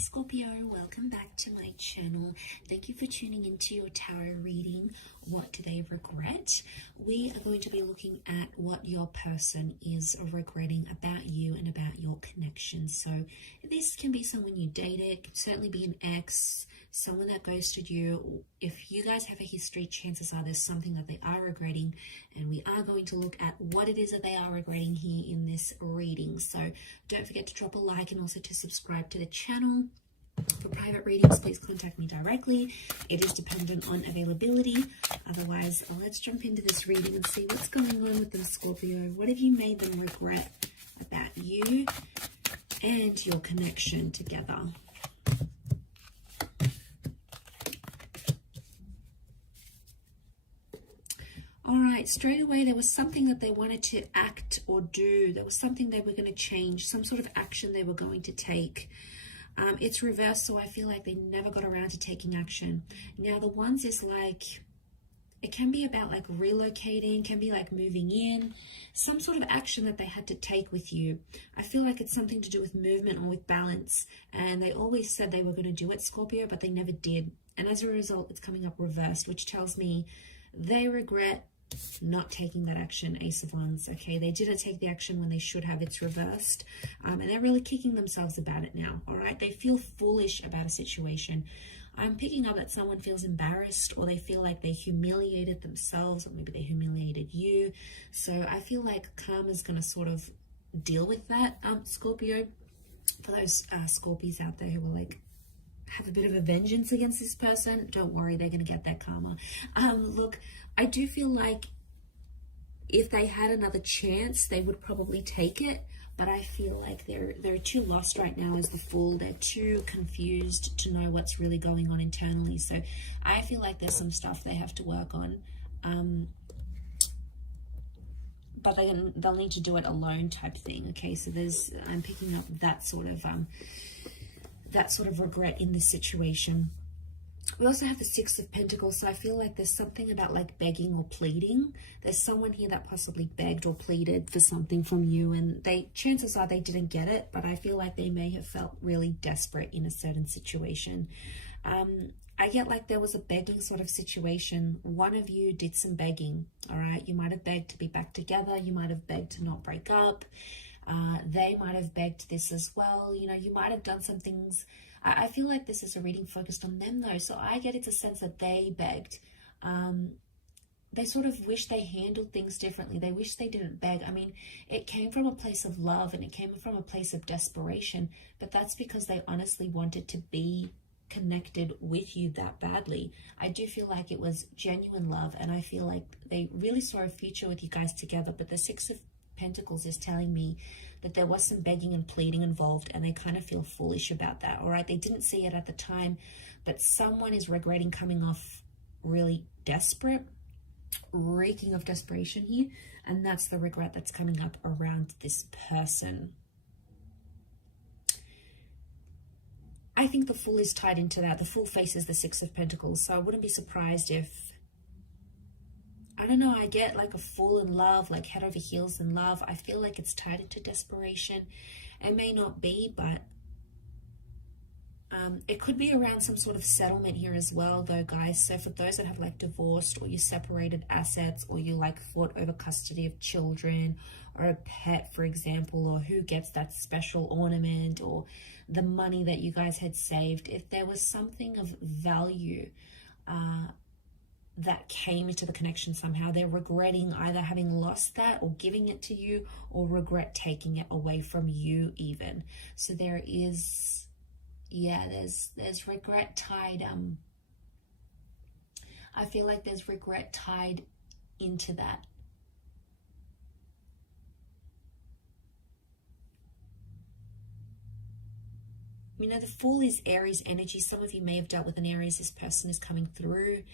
Scorpio, welcome back to my channel. Thank you for tuning into your tarot reading. What do they regret? We are going to be looking at what your person is regretting about you and about your connection. So this can be someone you dated, could certainly be an ex, someone that ghosted you. If you guys have a history, chances are there's something that they are regretting, and we are going to look at what it is that they are regretting here in this reading. So don't forget to drop a like and also to subscribe to the channel. For private readings, please contact me directly. It is dependent on availability. Otherwise, let's jump into this reading and see what's going on with them, Scorpio. What have you made them regret about you and your connection together? All right, straight away, there was something that they wanted to act or do. There was something they were going to change, some sort of action they were going to take. It's reversed, so I feel like they never got around to taking action. Now, the ones is like, it can be about like relocating, can be like moving in, some sort of action that they had to take with you. I feel like it's something to do with movement or with balance. And they always said they were going to do it, Scorpio, but they never did. And as a result, it's coming up reversed, which tells me they regret not taking that action. Ace of Wands. Okay, they didn't take the action when they should have. It's reversed, and they're really kicking themselves about it now. All right, they feel foolish about a situation. I'm picking up that someone feels embarrassed, or they feel like they humiliated themselves, or maybe they humiliated you. So I feel like karma's going to sort of deal with that, Scorpio. For those Scorpios out there who are like, have a bit of a vengeance against this person, don't worry, they're going to get that karma. Look, I do feel like if they had another chance, they would probably take it, but I feel like they're too lost right now as the Fool. They're too confused to know what's really going on internally. So I feel like there's some stuff they have to work on, but they'll need to do it alone type thing. Okay, so I'm picking up that sort of regret in this situation. We also have the Six of Pentacles, so I feel like there's something about like begging or pleading. There's someone here that possibly begged or pleaded for something from you, and chances are they didn't get it, but I feel like they may have felt really desperate in a certain situation. I get like there was a begging sort of situation. One of you did some begging, all right? You might have begged to be back together. You might have begged to not break up. They might have begged this as well. You know, you might have done some things. I feel like this is a reading focused on them though. So I get it's a sense that they begged. They sort of wish they handled things differently. They wish they didn't beg. I mean, it came from a place of love and it came from a place of desperation, but that's because they honestly wanted to be connected with you that badly. I do feel like it was genuine love, and I feel like they really saw a future with you guys together. But the Six of Pentacles is telling me that there was some begging and pleading involved, and they kind of feel foolish about that. All right, they didn't see it at the time, but someone is regretting coming off really desperate, reeking of desperation here, and that's the regret that's coming up around this person. I think the Fool is tied into that. The Fool faces the Six of Pentacles, so I wouldn't be surprised if, I don't know, I get like a Fool in love, like head over heels in love. I feel like it's tied into desperation. It may not be, but it could be around some sort of settlement here as well though, guys. So for those that have like divorced, or you separated assets, or you like fought over custody of children or a pet, for example, or who gets that special ornament, or the money that you guys had saved, if there was something of value that came into the connection somehow, they're regretting either having lost that or giving it to you, or regret taking it away from you even. So there is, yeah, there's regret tied. I feel like there's regret tied into that. You know, the Fool is Aries energy. Some of you may have dealt with an Aries. This person is coming through.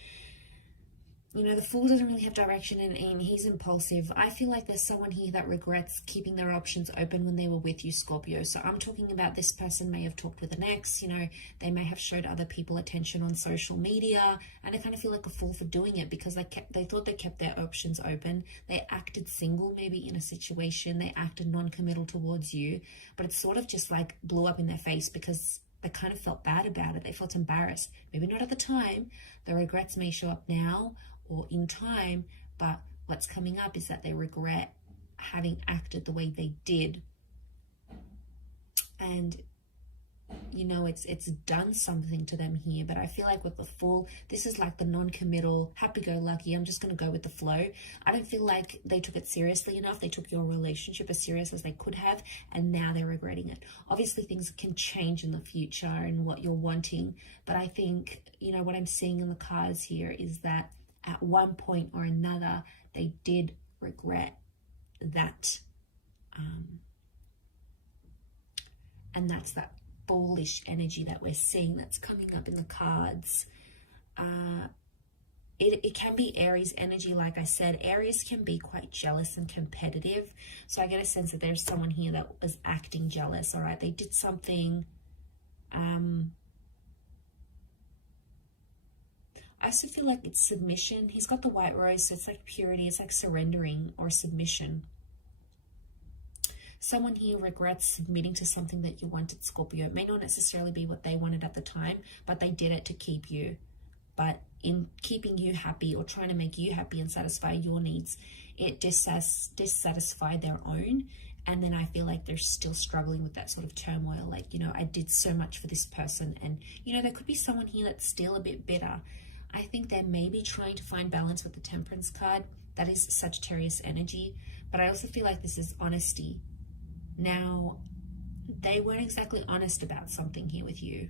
You know, the Fool doesn't really have direction, and he's impulsive. I feel like there's someone here that regrets keeping their options open when they were with you, Scorpio. So I'm talking about this person may have talked with an ex, you know, they may have showed other people attention on social media, and I kind of feel like a fool for doing it because they thought they kept their options open. They acted single maybe in a situation. They acted non-committal towards you, but it sort of just like blew up in their face because they kind of felt bad about it. They felt embarrassed. Maybe not at the time. The regrets may show up now or in time, but what's coming up is that they regret having acted the way they did. And you know, it's done something to them here. But I feel like with the Fool, this is like the non-committal, happy-go-lucky, I'm just going to go with the flow. I don't feel like they took it seriously enough. They took your relationship as serious as they could have, and now they're regretting it. Obviously, things can change in the future and what you're wanting, but I think, you know, what I'm seeing in the cards here is that at one point or another, they did regret that. And that's that bullish energy that we're seeing that's coming up in the cards. It can be Aries energy. Like I said, Aries can be quite jealous and competitive. So I get a sense that there's someone here that was acting jealous. All right, they did something. I also feel like it's submission. He's got the white rose, so it's like purity. It's like surrendering or submission. Someone here regrets submitting to something that you wanted, Scorpio. It may not necessarily be what they wanted at the time, but they did it to keep you. But in keeping you happy or trying to make you happy and satisfy your needs, it dissatisfied their own. And then I feel like they're still struggling with that sort of turmoil. Like, you know, I did so much for this person. And, you know, there could be someone here that's still a bit bitter. I think they may be trying to find balance with the Temperance card. That is Sagittarius energy. But I also feel like this is honesty. Now, they weren't exactly honest about something here with you.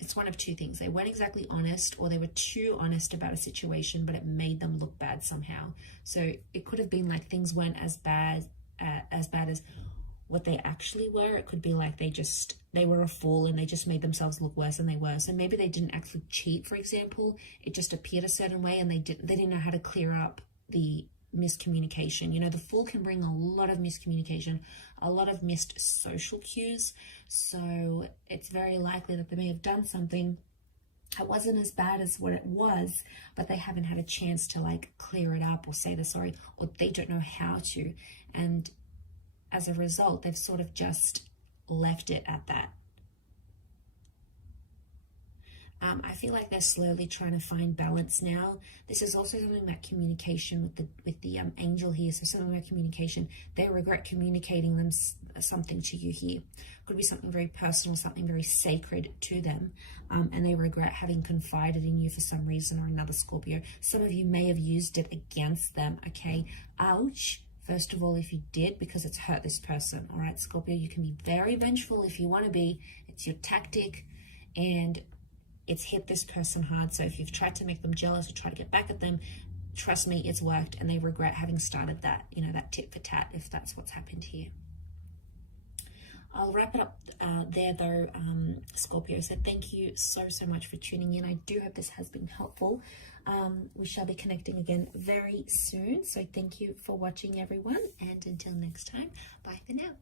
It's one of two things. They weren't exactly honest, or they were too honest about a situation, but it made them look bad somehow. So it could have been like things weren't as bad as what they actually were. It could be like they were a fool and they just made themselves look worse than they were. So maybe they didn't actually cheat, for example. It just appeared a certain way, and they didn't know how to clear up the miscommunication. You know, the Fool can bring a lot of miscommunication, a lot of missed social cues. So it's very likely that they may have done something that wasn't as bad as what it was, but they haven't had a chance to like clear it up or say they're sorry, or they don't know how to. And as a result, they've sort of just left it at that. I feel like they're slowly trying to find balance now. This is also something about communication with the angel here. So something about communication. They regret communicating something to you here. Could be something very personal, something very sacred to them. And they regret having confided in you for some reason or another, Scorpio. Some of you may have used it against them, okay? Ouch. First of all, if you did, because it's hurt this person, all right, Scorpio, you can be very vengeful if you want to be. It's your tactic, and it's hit this person hard. So if you've tried to make them jealous or try to get back at them, trust me, it's worked, and they regret having started that, you know, that tit for tat, if that's what's happened here. I'll wrap it up there though, Scorpio. So thank you so much for tuning in. I do hope this has been helpful. We shall be connecting again very soon. So thank you for watching, everyone. And until next time, bye for now.